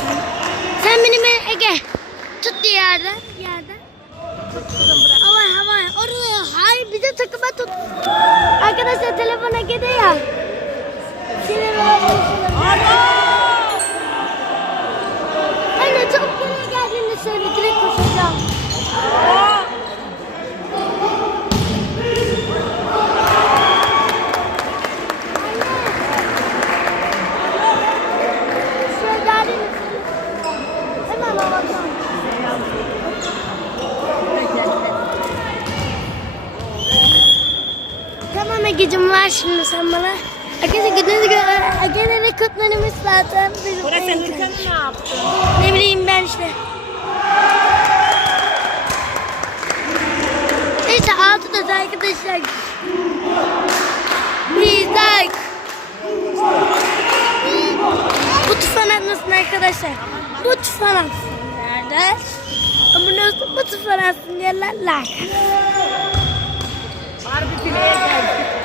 sen. Sen benim el- Ege. Tut bir yerden. Yerden. Havaya havaya. Oraya. Hayır bize takıma tut. Arkadaşlar telefon Ege'de ya. Sinir Ege'cim ver şimdi sen bana. Arkadaşlar gördüğünüz gibi Ege'nin rekordlarımız zaten. Burası en- Hırkan'ı ne yaptı? Ne bileyim ben işte. Neyse altı da arkadaşlar. Please like. Bu tufanak nasıl arkadaşlar? Bu tufanak. Nerede? Abone olsun bu tufanak diyorlar like. Harbi fileye geldi.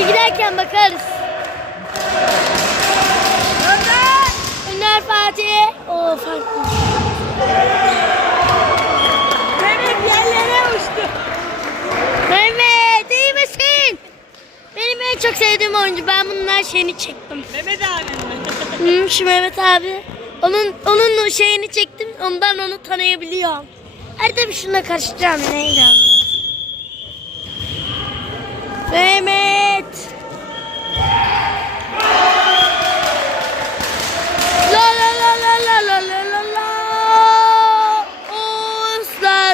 Giderken bakarız. Önder! Önder Fatih. O farklı. Mehmet yerlere uçtu. Mehmet iyi misin? Benim en çok sevdiğim oyuncu. Ben her şeyini çektim. Mehmet abi mi? Hı, şu Mehmet abi. Onun onun şeyini çektim. Ondan onu tanıyabiliyorum. Her tabii şuna karışacağım. Neydi? Mehmet.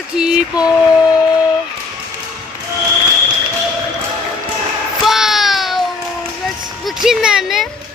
Deportivo. Wow! Bu kimden ne?